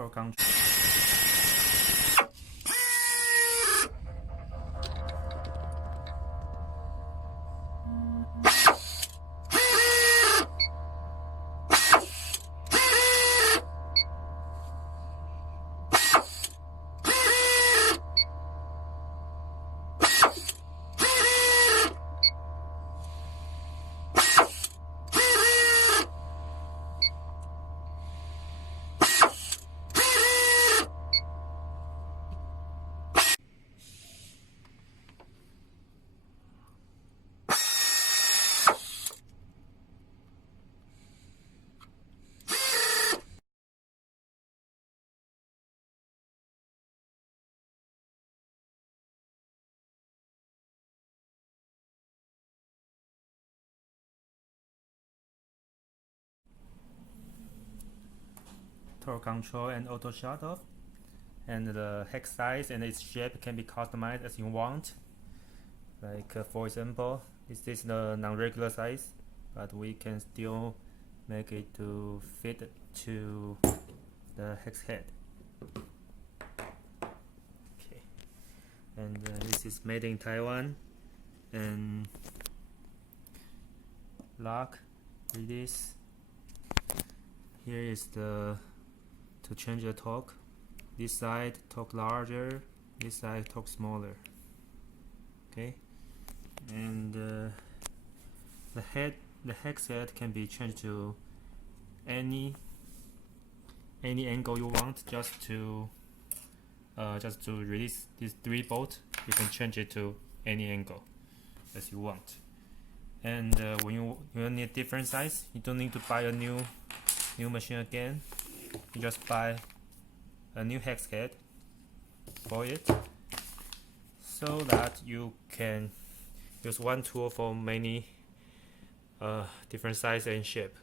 Torque control. Torque control and auto shut off, and the hex size and its shape can be customized as you want. Like for example, this is the non-regular size, but we can still make it to fit to the hex head. Okay, and this is made in Taiwan, and lock, release. Here is the to change the torque. This side torque larger, this side torque smaller. Okay, and the hex head can be changed to any angle you want. Just to release these 3 bolts, you can change it to any angle as you want. And when you need different size, you don't need to buy a new machine again. You just buy a new hex head for it, so that you can use one tool for many different size and shape.